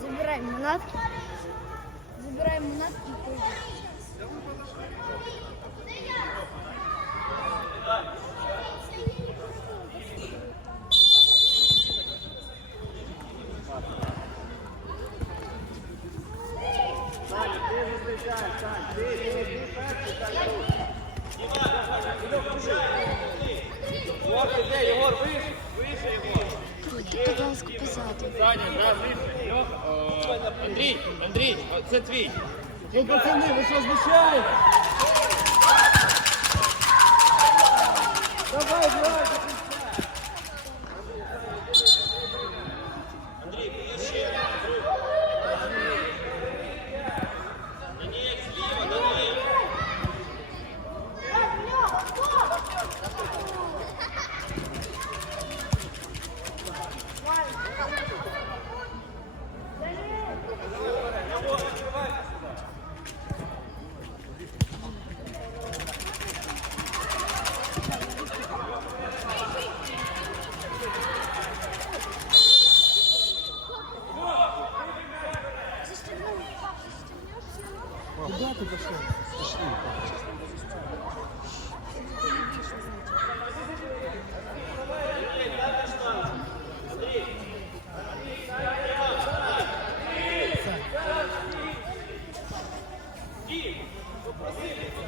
Забираємо манатки. Забираємо манатки і поїдемо. Е, Андрій, Андрій, це твій. Ну, пацани, ви що знущаєте? Давай, давай, Андрій, ще. Даніель, зліва, Даніель. Куда ты пошел? Пошли.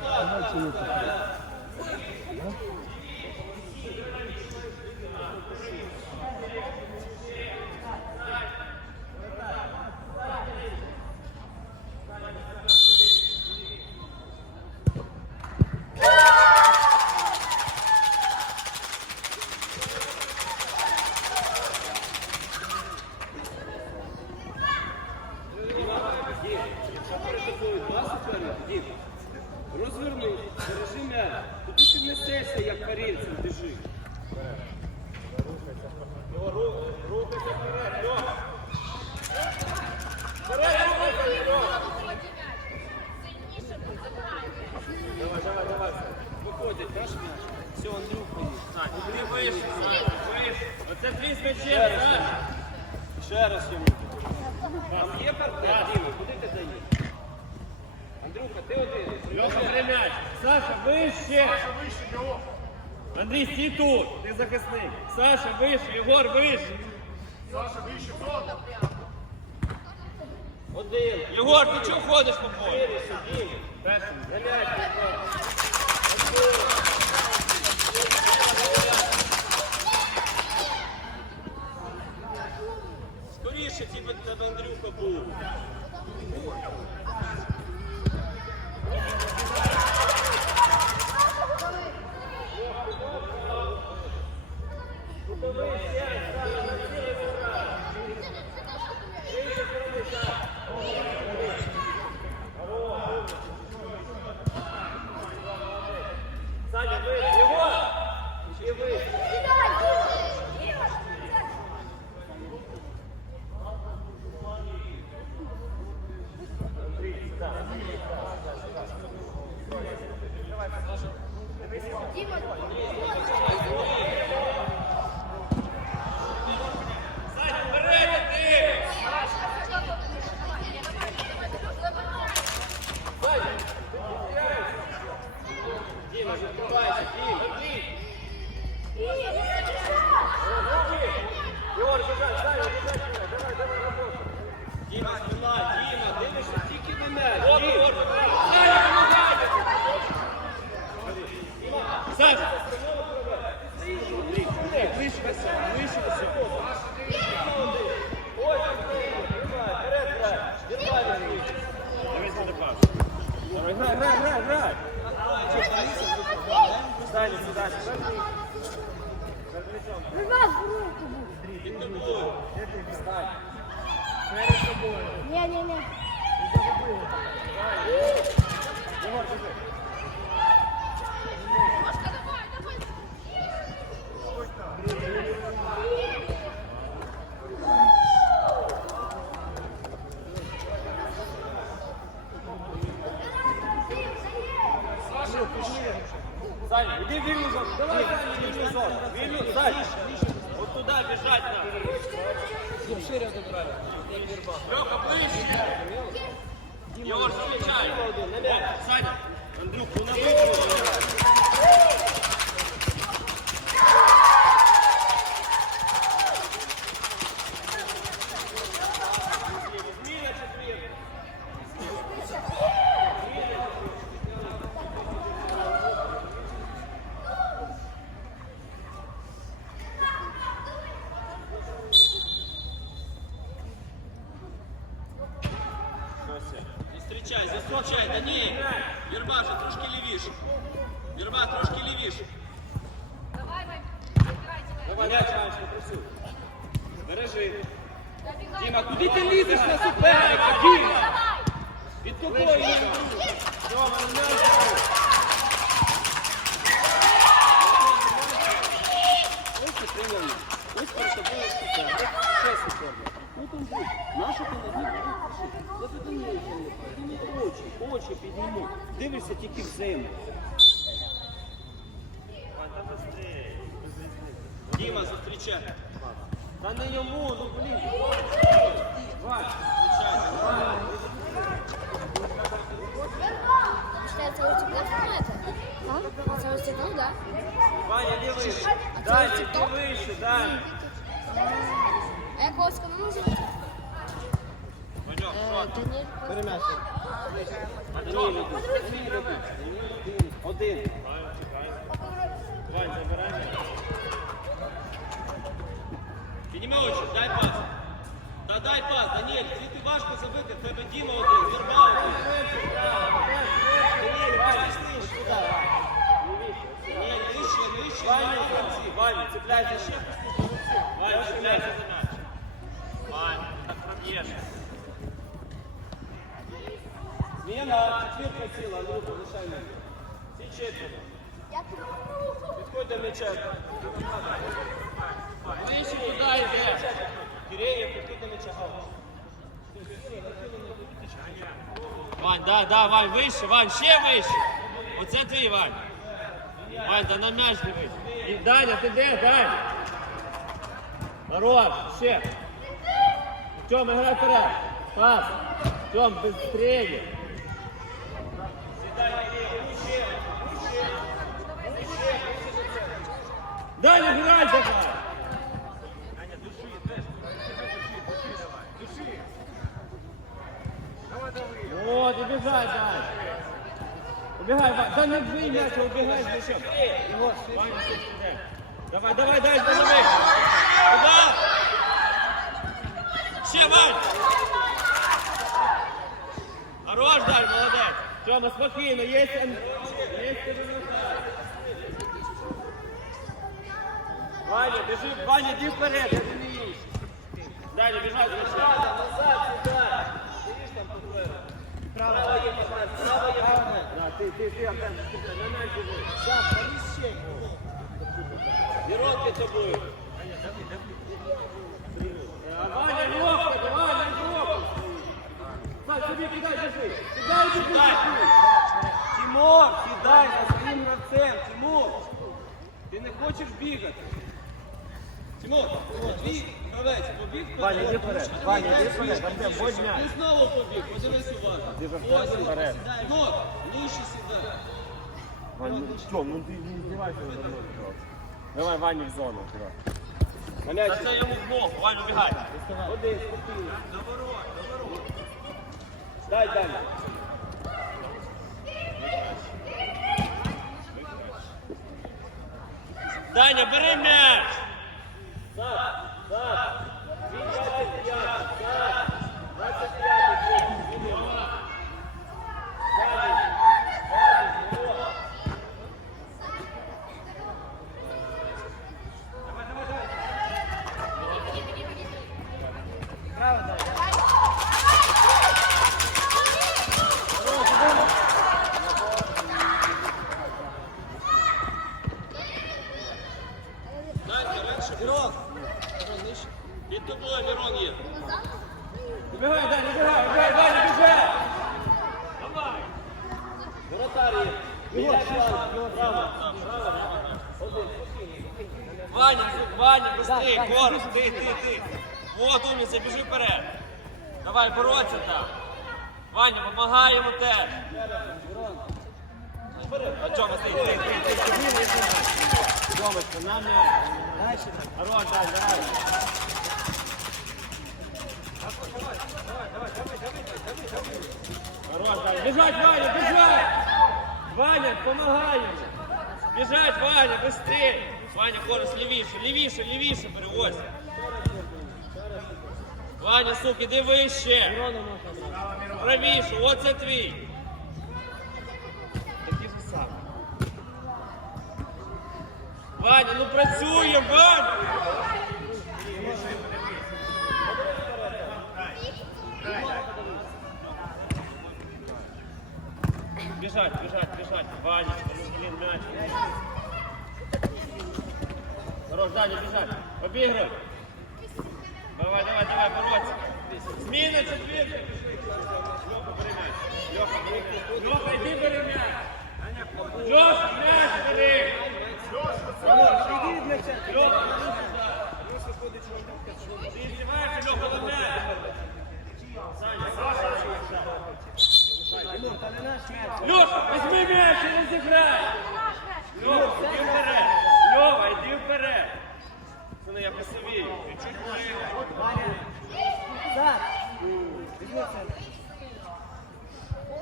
Давайте руку. Да? Розверни, держи м'яч. Куди ти несешся, як карільцем біжи? Давай, давай, давай. Виходять, даш м'яч? Все, Андрюха. Сань, ти вище, Сань, вище. Оце твій з м'ячем, Ще раз йому. Там є партнер, Діма, куди ти даєш? Андрюха, ти один. Льоха, бери. Саша, вище. Саша, вище, Андрій, стій тут, ти захисник. Саша, вище, Єгор, вище. Один. Єгор, ти чого ходиш по полю? Перший. На м'яч. Тебе Андрюха був. Саня, ви, Єгор! Ще ви. Саня, вперед ти! Діма, відкривайся, Діма. Єгор, біжай, Саня, біжай сюди. Давай, давай, роботу. Діма, спина, Діма, дивишся тільки на м'яч. От, Діма. от, Саня, помагай! Саша! Вище, вище, Ось, тримай, вперед, грай. Відпадь, Андрій. Дивись на пас. Давай, грай, грай. Стань, сюди, сюди. Рвав руку. Не, не, не. ні. Єгор, іди вільну зону. Давай, в вільну зону. Вільну, Саня. От туди біжать нам. Щоб шире одобрали. Льоха, ближче. Єгор, зустрічай. О, Саня, Андрюх, он на Діма, куди ти лізеш на суперника, Діма? Від тобою. Ось ти. Ось перед тобою суперник. Ще. Наша них Запитання Підніми очі, очі. Дивишся тільки в землю. Діма, зустрічай. Та не йому, ну блін. Вань, зустрічай. Считается, у тебя это? А? А це ось цього, да? Ваня, лівий. А це Далі, вище, далі. А як ось кому називається? Ваньок, що? Даніль. Данілі, Данілі, Данілі, Один. Вань, забирай. Підніми очі, дай пас. Та дай пас, Даніель, звідти важко забити, в тебе Діма один, Верба один. Даніель, пас нижче, туди. Ні, нижче, нижче, Ваня, цепляйся ще. Ваня, цепляйся за м'яч. Ваня, так проб'єш. Зміна, четвірка ціла, Андрюха, лишай мене. Всі четверо. Підходь до м'яча. Ближче туди йде. Киреєв, підходь до м'яча. Вань, да, да, Вань, вище, Вань, ще вище. Оце твій, Вань. Вань, да на м'яч дивись. І Даня, ти де, Даня? Хорош, ще. Тьом, грай вперед. Пас. Тьом, быстрее. Даня, грай давай. Вот, убегай, Дань. Убегай. Да не бей мяч, а убегай с. Его. Давай, давай, дай, давай. Куда? Ще, Вань. Хорош, Дань, молодець. Тьома, спокійно, є Ан- є Кирилюха. Ваня, біжи, Ваня, іди вперед, я не їсть. Далі, біжай, з мячем. Назад, сюди. Сидиш там по двоє. Право є право є ти, ти, ти, Артем, на м'яч біжи. Сам, поліз ще. Вірок під тобою. Ваня, ловко, Ваня, ловко. Сань, собі кидай, держи. Кидай, держи. Тимур, сідай за своїм гравцем, Тимур. Ти не хочеш бігати. Тимур, твій гравець побіг. Ваня, іди вперед. Ваня, іди вперед. Артем, будь. Ти знову побіг, подивись уважно. Ти ж Ось, вперед. Тимур, ближче сідай. Ваня, ну ну не надо мной, пожалуйста. Давай Ваню в зону, вперед. Валяйся. Це йому в ногу, Ваня, убегай. Один, спокійно. Дай далі. Даня, бери м'яч. Дай, Ваня, Ваня, быстрей, Корос, ти, ти, ти. Вот, умниця, біжи вперед. Давай, бороться там. Ваня, помагай йому теж. А чого ти, ти, ти, ти, ти. Тьомочка, на м'яч. Хорош, давай. Хорош, дай. Бежать, Ваня, бежать! Ваня, помогай ему. Бежать, Ваня, быстрее! Ваня, Корос, лівіше, лівіше, лівіше перевозь. Ваня, сук, іди вище. Правіше, оце твій. працює, Ваня! Бежать, бежать, бежать. Ваня, ну, блин, мяч. Хорош, Даня, бежать. Обыгрывай. Давай, давай, давай, бороться. Зміна четвірка. Льоха, бери м'яч. Льоха, бери. Льоха, йди бери м'яч. Льоха, м'яч бери. Льоша, візьми м'яч і не зіграй. Льова, йди вперед. Льова, йди вперед. Це я посовію. Ти чуть ближче. Ваня. Зад. Візьми центр.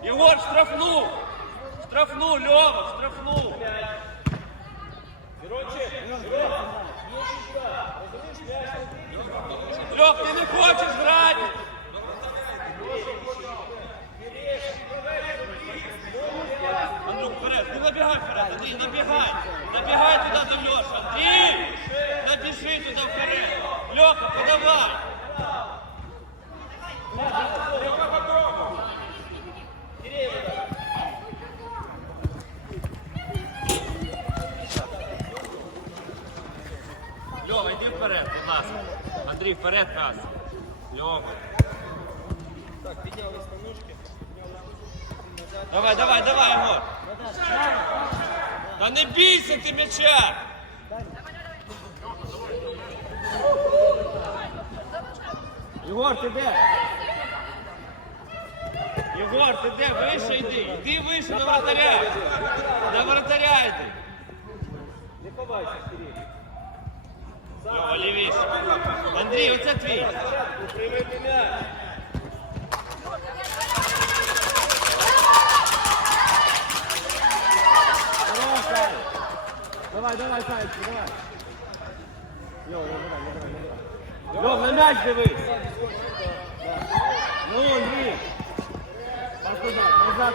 Єгор, штрафнув! Штрафнув, Льова, штрафнув! Льох, ти не хочеш грати! Андрюк, вперед, не набігай вперед, Андрій, набігай! Набігай туди до Льоша! Андрій! Набіжи туди вперед! Льоха, подавай! Льова, йди вперед, будь ласка. Андрій, вперед газ. Льова. Так, піднялись на ножки. Давай, давай, давай, Егор. Та не бійся ти м'яча. Єгор, ти де? Єгор, ти де? Вище йди. Йди вище до вратаря. До вратаря йди. Не ховайся, Кирил. Льова, лівіше. Андрій, оце твій. Давай, Давай, Санечка, давай. Льов, давай, давай, давай. Льов, на м'яч дивись. Ну, Андрій. Так, назад, назад,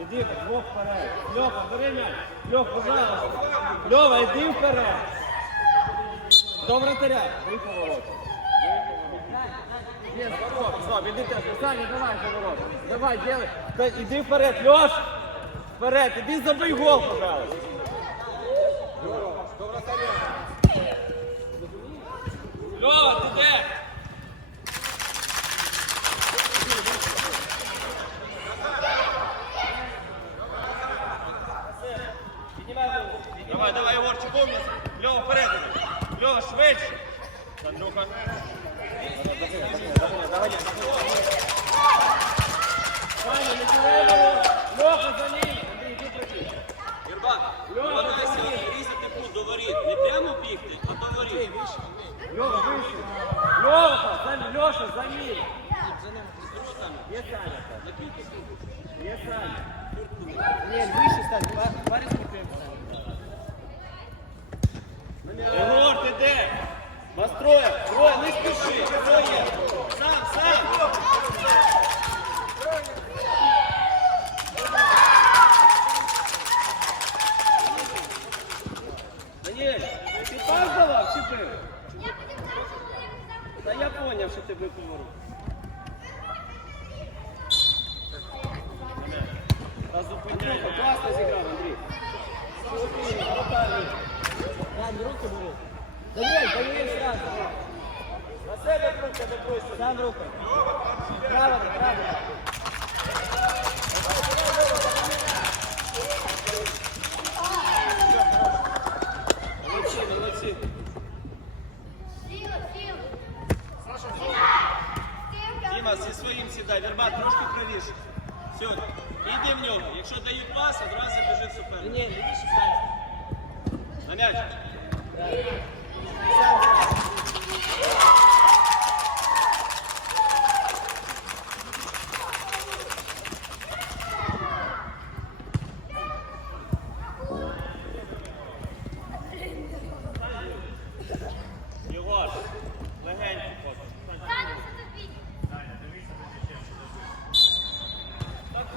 Іди вдвох вперед. Льоха, бери м'яч. Льох, пожалуйста. Льова, іди вперед. До вратаря. Бий поворотом. Є, стоп, стоп, іди теж. Саня, давай поворот. Давай, делай. Та Іди вперед, Льош. Вперед, іди забий гол, пожалуйста. Льова, ти де? Помни. Лева, вперед. Лева, швидше. Андрюха. Саня, не його. Леха, за ним. Андрій, іди працюй. Ірбан, намагайся різати путь до воріт. Не прямо бігти, а до воріт. Леха, вище. Леха, за, Леша, за ним. Є Саня. Є Саня. Ні, вище стань. Різки прямо стань. Егор, ти де? Вас троє, троє, не спіши. Троє.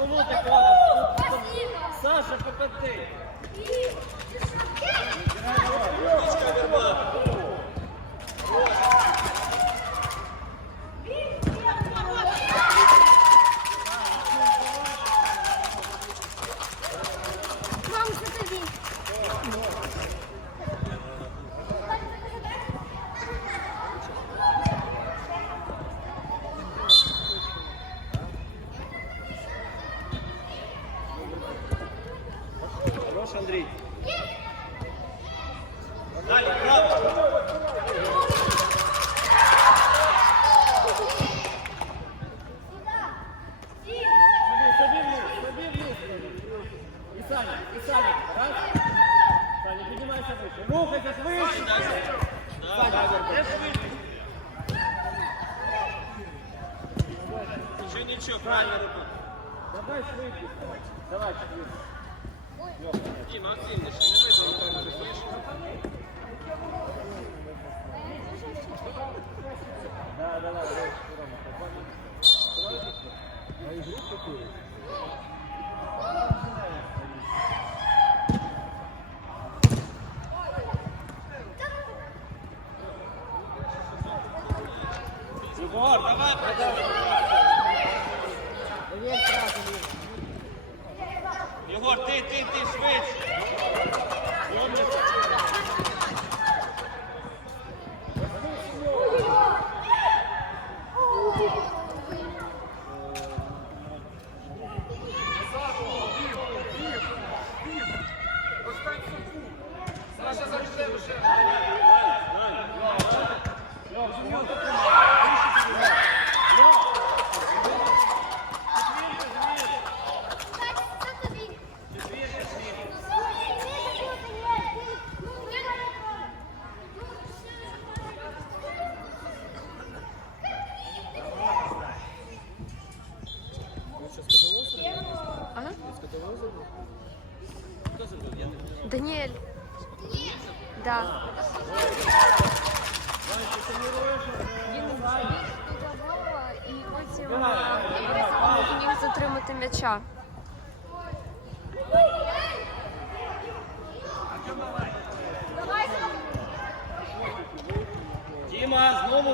Так кому ти ходиш? Саша, попади. Ручка верба.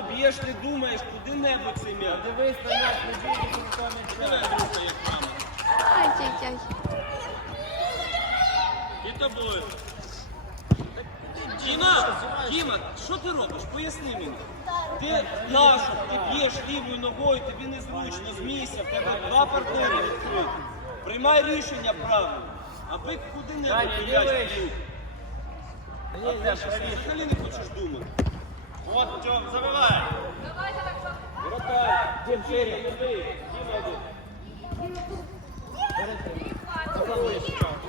Діма, б'єш, ти думаєш, куди-небудь цей м'яч. Дивись на нас, не бійся на тому Давай, рука, як мама. Ай-яй-яй. І тобою. Діма, Діма, що ти робиш? Поясни мені. Ти нашу, ти б'єш лівою ногою, тобі незручно, з місця, в тебе два партнери відкриті. Приймай рішення правильно, аби куди-небудь м'яч дивись. А ти взагалі не хочеш думати. От, Тьом, забивай. Вратарь. Дим, шире. Діма один. Ближче, ніж.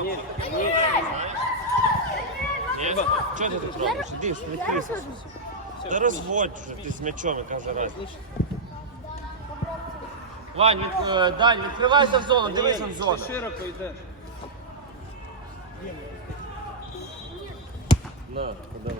Ні, ні. Ні, чого ти тут робиш? Іди, відкрийся. Та розводь вже ти з м'ячом, яка вже раз. Ближче. Вань, від, е, Дань, відкривайся в зону, дивися в Ти зону. широко йдеш. На, подавай.